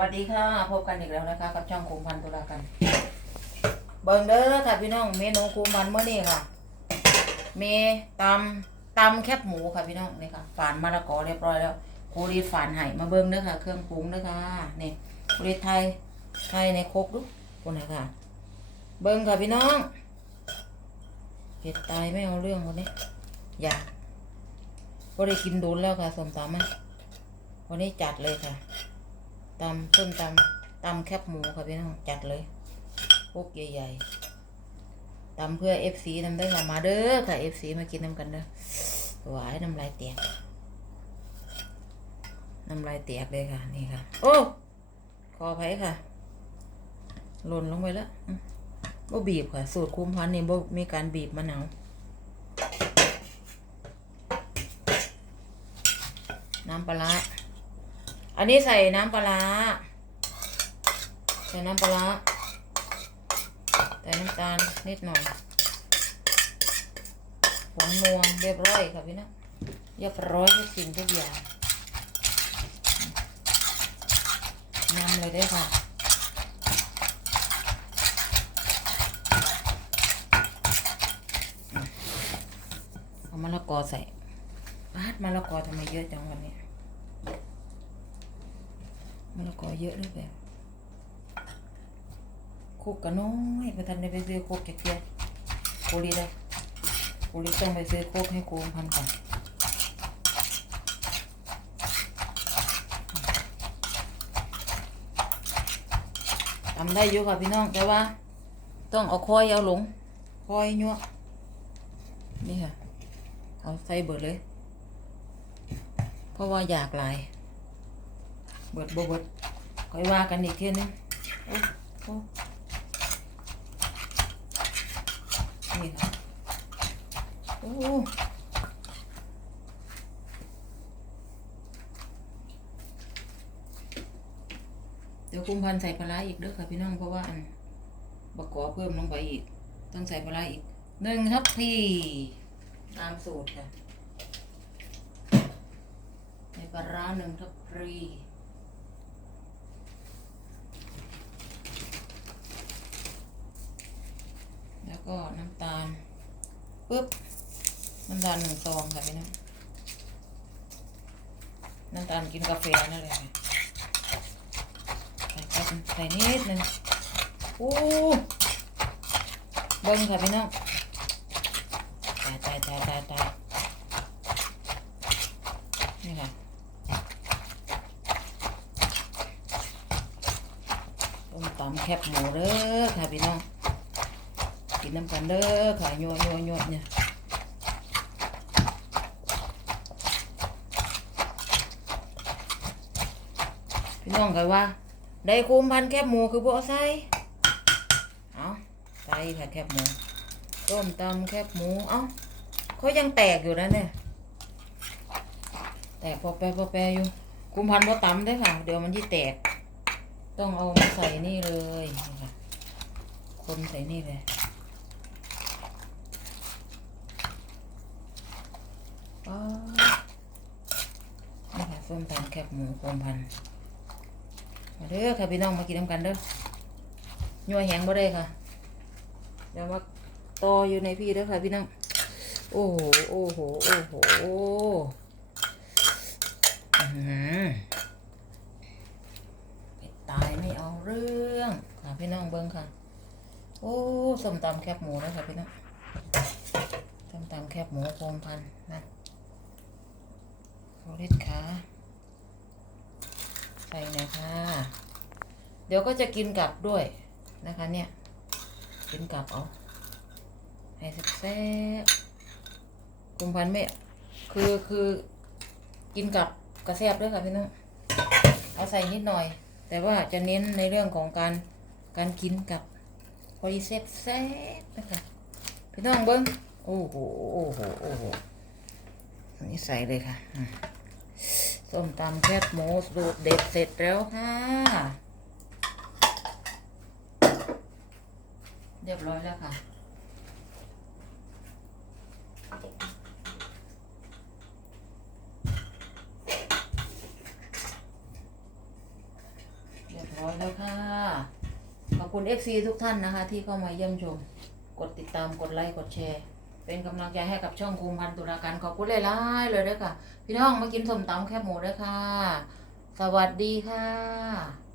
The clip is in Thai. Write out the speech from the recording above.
วัสดีค่ะ พบกันอีกแล้วนะคะ กับช่องคุมพันธุรากัน เบิ่งเด้อค่ะพี่น้องเมนูคุมพันเมื่อนี้ค่ะ มีตำตำแคบหมูค่ะพี่น้องนี่ค่ะฝานมะละกอเรียบร้อยแล้วโครีฝานไห่มาเบิ่งเด้อค่ะ เครื่องปรุงเด้อค่ะนี่โครีไทยไทยในโคกดูคนไหนค่ะ เบิ่งค่ะพี่น้องเผ็ดตายไม่เอาเรื่องคนนี้อยากก็ได้กินโดนแล้วค่ะสมตำไหมวันนี้จัดเลยค่ะ ตำต้นตำตำแคบหมูค่ะพี่น้องจัดเลยพวกใหญ่ๆตำเพื่อเอฟซีทำได้ค่ะมาเด้อค่ะเอฟซีมากินน้ำกันเด้อหวายน้ำลายแตกน้ำลายแตกเลยค่ะ นี่ค่ะ โอ้ขออภัยค่ะหล่นลงไปแล้วอืมบ่บีบค่ะ สูตรคุ้มพันนี่บ่มีการบีบมะนาวน้ำปลาร้า อันนี้ใส่น้ำปลาใส่น้ำปลาใส่น้ำตาลนิดหน่อยผงนัวเรียบร้อยค่ะพี่นะเรียบร้อยทุกสิ่งทุกอย่างนำเลยได้ค่ะเอามะละกอใส่ปาดมะละกอทำไมเยอะจังวันนี้ มะละกอเยอะด้วยแบบคุกกะน้อยประทันได้ไปซื้อโคกจากเกียโคลีได้โคลีต้องไปซื้อโคกให้โกงพันก่อนทำได้อยู่ค่ะพี่น้องแต่ว่า ต้องเอาคอยเอาหลงคอยยั่วนี่ค่ะ เอาใส่เบิดเลย เพราะว่าอยากลาย เบิดบ่เบิดค่อยว่ากันอีกเทียนึงโอ้โอ้นี่ค่ะโอ้เดี๋ยวคุมพันธุ์ใส่ปลาร้าอีกเด้อค่ะพี่น้องเพราะว่าอันบะกอเพิ่มลงไปอีก ต้องใส่ปลาร้าอีกหนึ่งทัพพีตามสูตรค่ะใส่ปลาร้าหนึ่งทัพพี แล้ว ก็น้ำตาลปึ๊บน้ำตาลหนึ่งซองค่ะพี่น้องน้ำตาลกินกาแฟนั่นแหละค่ะใส่ใส่นิดนึงโอ้เบิ้งค่ะพี่น้องตายตายตายตายตายนี่ค่ะต้มตำแคบหมูเด้อค่ะพี่น้อง กินน้ำกันเด้อค่ะโยโยโยเนี่ยพี่น้องกันว่า ได้คุ้มพันแคบหมูคือบ่ใส่เอาใส่ค่ะแคบหมูต้มตำแคบหมูเอ้าเขายังแตกอยู่นะเนี่ย แตกพอแปรพอแปรอยู่คุ้มพันบ่ตำได้ค่ะ เดี๋ยวมันที่แตก ต้องเอามาใส่นี่เลยค่ะคนใส่นี่เลย อ๋อนี่ค่ะส้มตำแคบหมูโคมพันมาเด้อค่ะพี่น้องมากินน้ำกันเด้อยัวแหงบ่ได้ค่ะเดี๋ยวมาต่ออยู่ในพี่เด้อค่ะพี่น้องโอ้โหโอ้โหโอ้โหอื้อหือเป็ดตายไม่เอาเรื่องค่ะพี่น้องเบิ้งค่ะ โอ้ส้มตำแคบหมูนะคะพี่น้องส้มตำแคบหมูโคมพันนะ โอริสค่ะใส่หน่อยค่ะ เดี๋ยวก็จะกินกลับด้วยนะคะเนี่ย กินกลับเอาให้แซ่บๆคุมพันไม่คือคือกินกับกระแซบด้วยค่ะพี่น้องเอาใส่นิดหน่อย แต่ว่าจะเน้นในเรื่องของการการกินกับพอดีแซ่บแซ่บๆนะคะพี่น้องเบิ้งโอ้โหโอ้โหโอ้โหอันนี้ใส่เลยค่ะ ส้มตำแคบหมูสูตรเด็ดเสร็จแล้วค่ะ เรียบร้อยแล้วค่ะเร้อยแล้วค่ะ ขอบคุณ FC ทุกท่านนะคะ ที่เข้ามาเยี่ยมชม กดติดตามกดไลค์ กดแชร์ เป็นกำลังใจให้กับช่องคุมพันตุลาการขอบคุณหลายๆเลยด้วยค่ะ พี่น้องมากินสมตำแคบหมูด้วยค่ะ สวัสดีค่ะ